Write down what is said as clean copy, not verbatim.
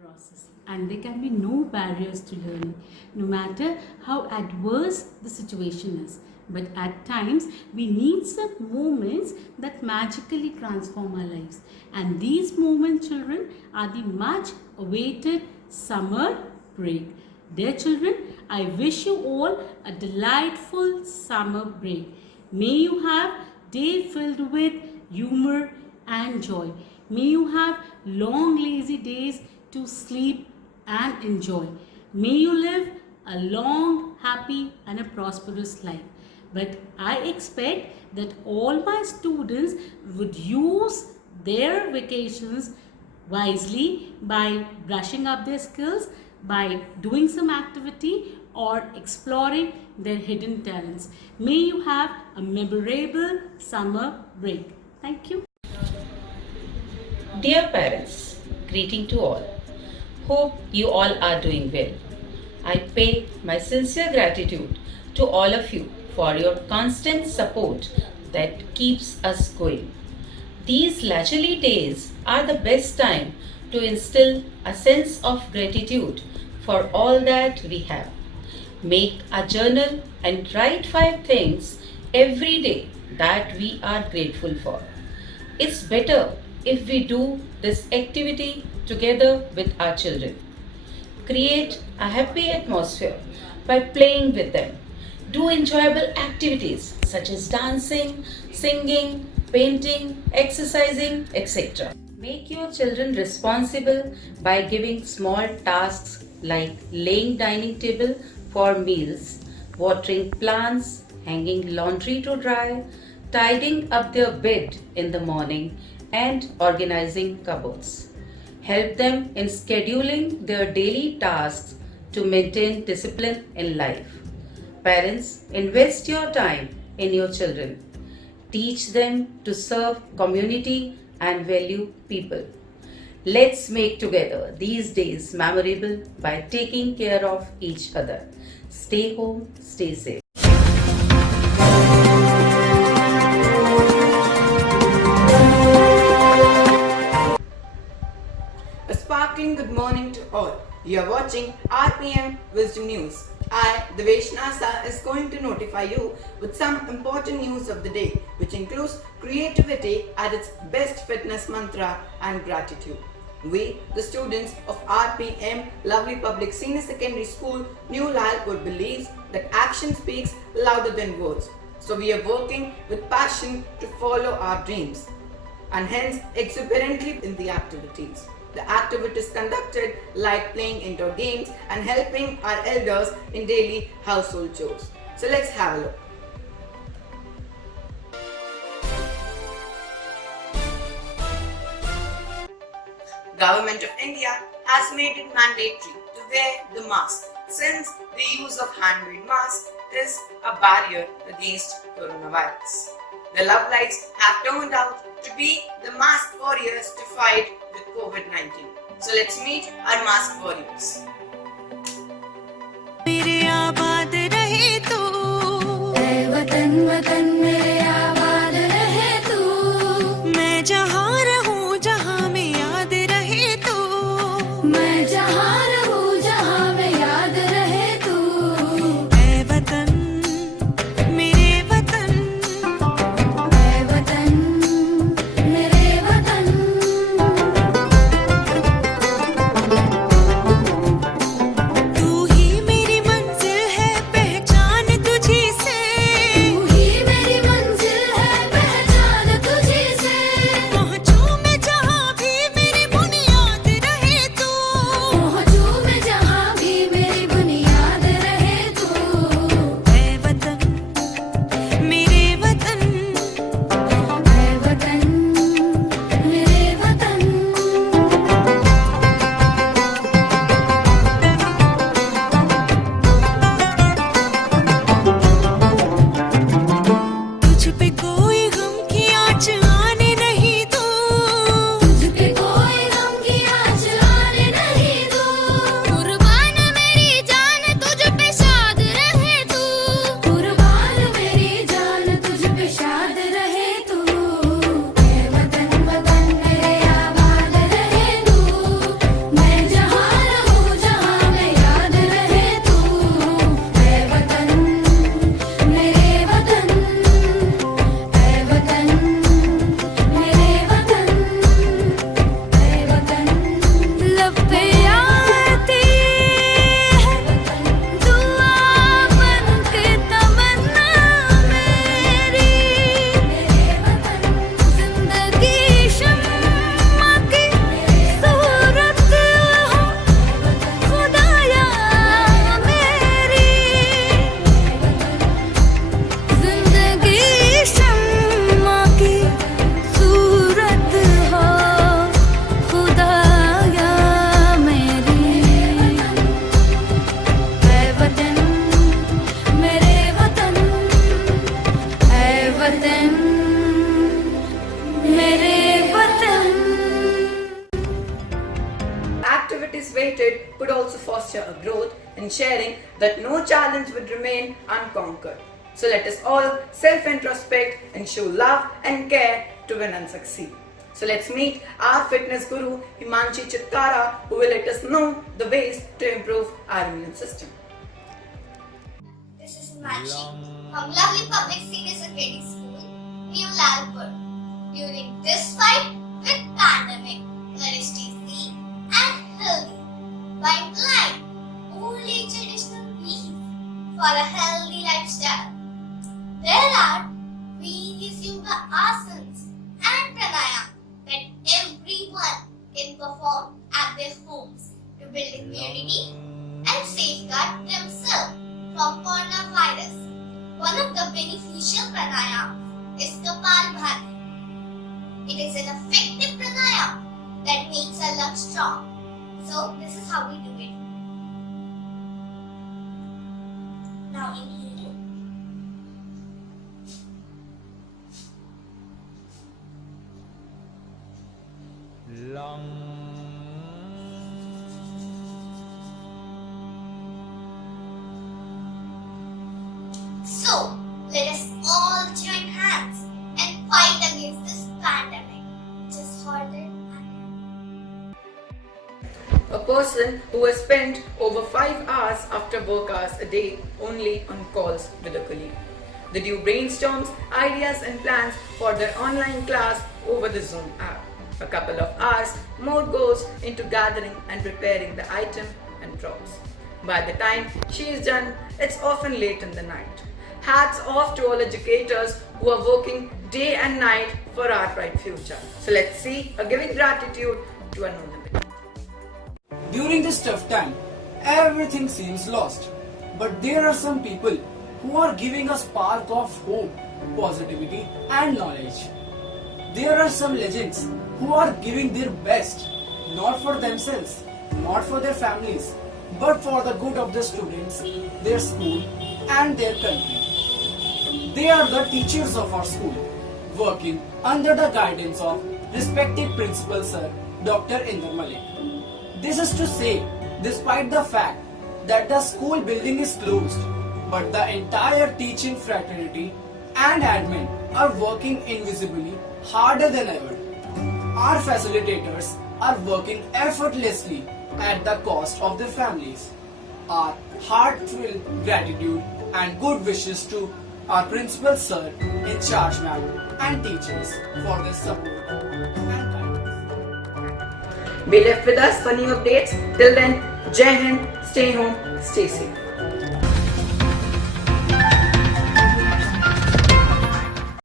process, and there can be no barriers to learning, no matter how adverse the situation is. But at times, we need some moments that magically transform our lives. And these moments, children, are the much awaited summer break. Dear children, I wish you all a delightful summer break. May you have day filled with humor and joy. May you have long lazy days to sleep and enjoy. May you live a long, happy and a prosperous life. But I expect that all my students would use their vacations wisely by brushing up their skills, by doing some activity or exploring their hidden talents. May you have a memorable summer break. Thank you. Dear parents, greeting to all. Hope you all are doing well. I pay my sincere gratitude to all of you for your constant support that keeps us going. These leisurely days are the best time to instill a sense of gratitude for all that we have. Make a journal and write 5 things every day that we are grateful for. It's better if we do this activity together with our children. Create a happy atmosphere by playing with them. Do enjoyable activities such as dancing, singing, painting, exercising, etc. Make your children responsible by giving small tasks like laying dining table for meals, watering plants, hanging laundry to dry, tidying up their bed in the morning, and organizing cupboards. Help them in scheduling their daily tasks to maintain discipline in life. Parents, invest your time in your children. Teach them to serve community and value people. Let's make together these days memorable by taking care of each other. Stay home, stay safe. A sparkling good morning to all. You are watching RPM Wisdom News. I, Devesh Nasa, is going to notify you with some important news of the day, which includes creativity at its best, fitness mantra, and gratitude. We, the students of RPM Lovely Public Senior Secondary School, New Lalpur, believes that action speaks louder than words. So we are working with passion to follow our dreams, and hence exuberantly in the activities. The activities conducted like playing indoor games and helping our elders in daily household chores. So let's have a look. Government of India has made it mandatory to wear the mask, since the use of hand-made masks is a barrier against coronavirus. The Love Lights have turned out to be the mask warriors to fight with COVID-19. So let's meet our mask warriors. मेरे आबाद रहे तू, ऐ वतन वतन मेरे आबाद रहे तू, मैं जहाँ रहूँ जहाँ में याद रहे तू, मैं जहाँ रहूँ जहाँ में याद रहे तू, ऐ वतन मेरे वतन, ऐ वतन मेरे वतन। activities weighted could also foster a growth in sharing that no challenge would remain unconquered. So let us all self-introspect and show love and care to win and succeed. So let's meet our fitness guru Himanshi Chitkara, who will let us know the ways to improve our immune system. This is Himanshi from lovely public senior secondary school, New Lalpur. During this fight with pandemic, let us stay safe and healthy by applying only traditional means for a healthy lifestyle. There are various yoga asanas and pranayama that everyone can perform at their homes to build immunity and safeguard themselves from coronavirus. One of the beneficial pranayama is Kapalbhati. It is an effective pranayama that makes our lungs strong. So this is how we do it. Now inhale. So, let us all join hands and fight against this pandemic, which is harder and A person who has spent over 5 hours after work hours a day only on calls with a colleague. The due brainstorms, ideas and plans for their online class over the Zoom app. A couple of hours more goes into gathering and preparing the item and props. By the time she is done, it's often late in the night. Hats off to all educators who are working day and night for our bright future. So let's see a giving gratitude to Anonymity. During this tough time, everything seems lost. But there are some people who are giving a spark of hope, positivity and knowledge. There are some legends who are giving their best, not for themselves, not for their families, but for the good of the students, their school and their country. They are the teachers of our school, working under the guidance of respected Principal Sir Dr. Inder Malik. This is to say, despite the fact that the school building is closed, but the entire teaching fraternity and admin are working invisibly harder than ever. Our facilitators are working effortlessly at the cost of their families. Our heartfelt gratitude and good wishes to our Principal Sir, in charge ma'am and teachers for their support and guidance. Be left with us for new updates. Till then, Jai Hind, stay home, stay safe.